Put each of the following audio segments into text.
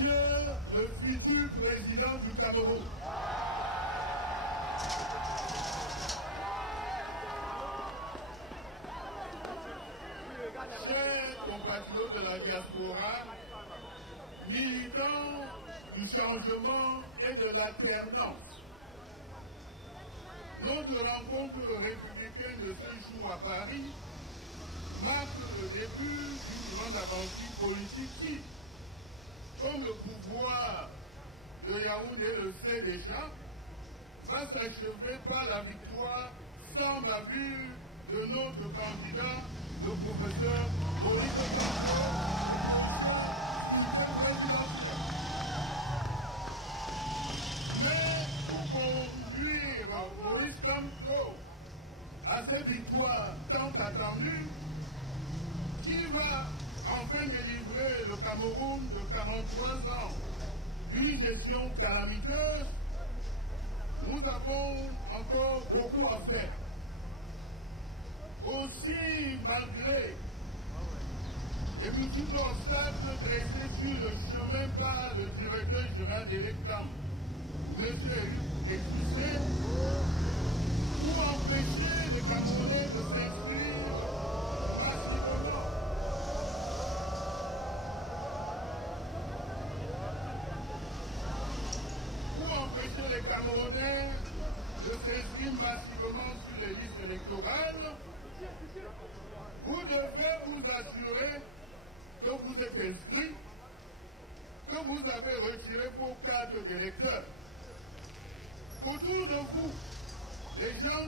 Monsieur le futur président du Cameroun, chers compatriotes de la diaspora, militants du changement et de l'alternance, notre rencontre républicaine de ce jour à Paris marque le début d'une grande aventure politique qui, comme le pouvoir de Yaoundé le sait déjà, va s'achever par la victoire sans bavure de notre candidat, le professeur Maurice Kamto, mais pour conduire Maurice Kamto à cette victoire tant attendue, qui va enfin délivrer le Cameroun de 43 ans d'une gestion calamiteuse, nous avons encore beaucoup à faire. Aussi, malgré les multiples obstacles dressés sur le chemin par le directeur général de l'ECAM, M. Ekussé, pour empêcher les Camerounais de s'inscrire massivement. Pour empêcher les Camerounais de s'inscrire massivement sur les listes électorales, vous devez vous assurer que vous êtes inscrit, que vous avez retiré vos cartes d'électeurs. Autour de vous, les gens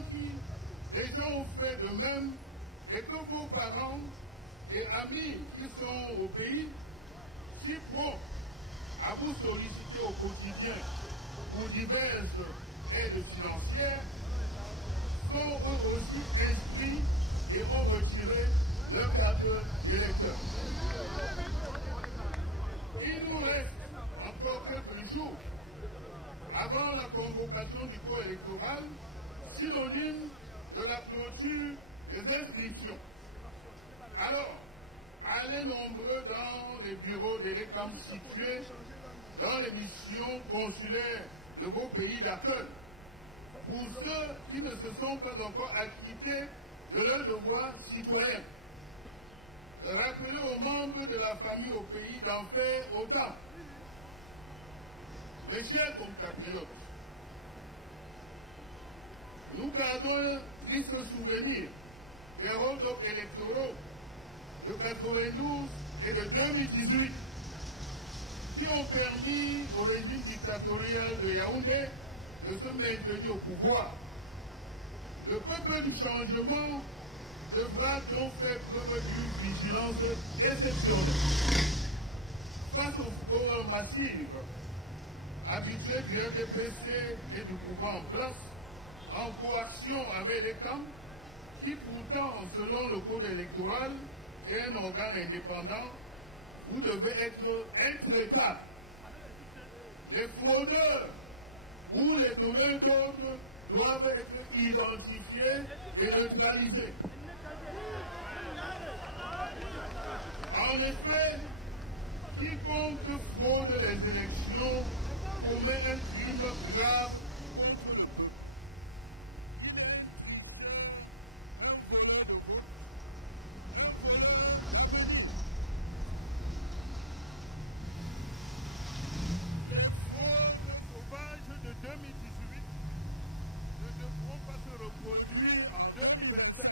ont fait de même et que vos parents et amis qui sont au pays, si prompts à vous solliciter au quotidien pour diverses aides financières, sont eux aussi inscrits et ont retiré leur carte d'électeur. Il nous reste encore quelques jours avant la convocation du corps électoral, synonyme de la clôture des inscriptions. Alors, allez nombreux dans les bureaux des l'ECAM situés dans les missions consulaires de vos pays d'accueil. Pour ceux qui ne se sont pas encore acquittés de leur devoir citoyen, rappelez aux membres de la famille au pays d'en faire autant. Mes chers compatriotes, nous gardons triste souvenir des hold-up électoraux de 92 et de 2018 qui ont permis au régime dictatorial de Yaoundé de se maintenir au pouvoir. Le peuple du changement devra donc faire preuve d'une vigilance exceptionnelle face aux fraudes massives habituées du RDPC et du pouvoir en place, en coaction avec les camps, qui pourtant, selon le code électoral, est un organe indépendant, vous devez être intraitable. Les fraudeurs ou les donneurs d'autres doivent être identifiés et neutralisés. En effet, quiconque fraude les élections commet un crime grave contre le peuple. Les fraudes sauvages de 2018 ne devront pas se reproduire en 2025.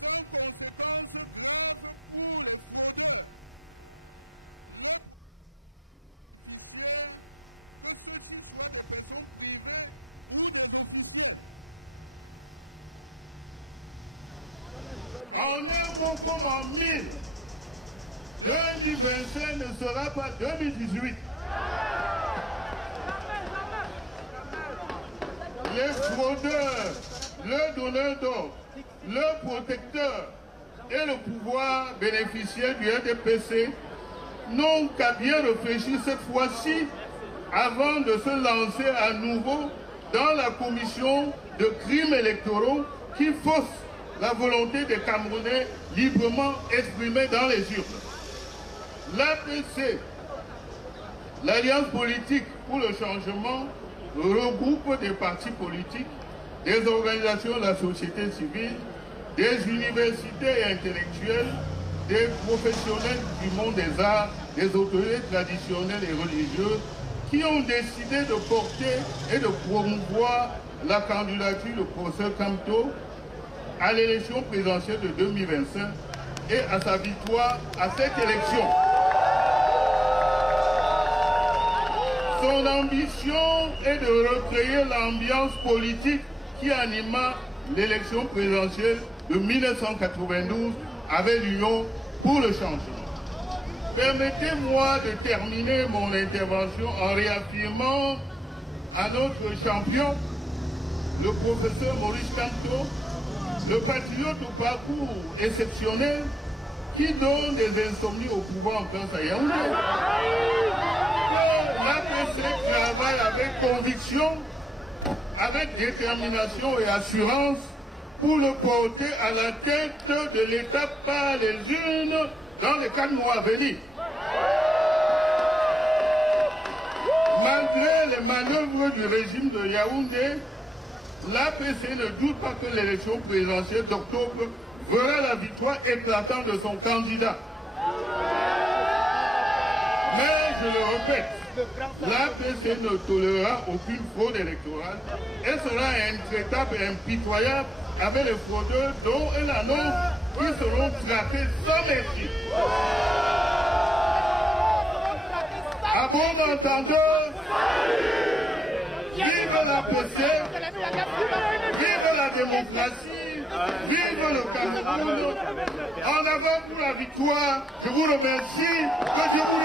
Sans conséquences graves pour le fraudeur. En un mot comme en mille, 2025 ne sera pas 2018. Les fraudeurs, le donneur d'ordre, le protecteur et le pouvoir bénéficiaire du RDPC n'ont qu'à bien réfléchir cette fois-ci avant de se lancer à nouveau dans la commission de crimes électoraux qui fausse la volonté des Camerounais librement exprimée dans les urnes. L'APC, l'Alliance politique pour le changement, regroupe des partis politiques, des organisations de la société civile, des universités et intellectuels, des professionnels du monde des arts, des autorités traditionnelles et religieuses qui ont décidé de porter et de promouvoir la candidature du professeur Kamto à l'élection présidentielle de 2025 et à sa victoire à cette élection. Son ambition est de recréer l'ambiance politique qui anima l'élection présidentielle de 1992 avec l'Union pour le changement. Permettez-moi de terminer mon intervention en réaffirmant à notre champion, le professeur Maurice Kamto, le patriote au parcours exceptionnel qui donne des insomnies au pouvoir en place à Yaoundé. L'APC travaille avec conviction, avec détermination et assurance pour le porter à la tête de l'État par les urnes dans les 4 mois à venir. Malgré les manœuvres du régime de Yaoundé, l'APC ne doute pas que l'élection présidentielle d'octobre verra la victoire éclatante de son candidat. Mais je le répète, l'APC ne tolérera aucune fraude électorale et sera intraitable et impitoyable avec les fraudeurs dont elle annonce qu'ils seront traqués sans merci. À bon entendeur, vive l'APC, vive la démocratie, vive le Cameroun. En avant pour la victoire, je vous remercie. Que Dieu vous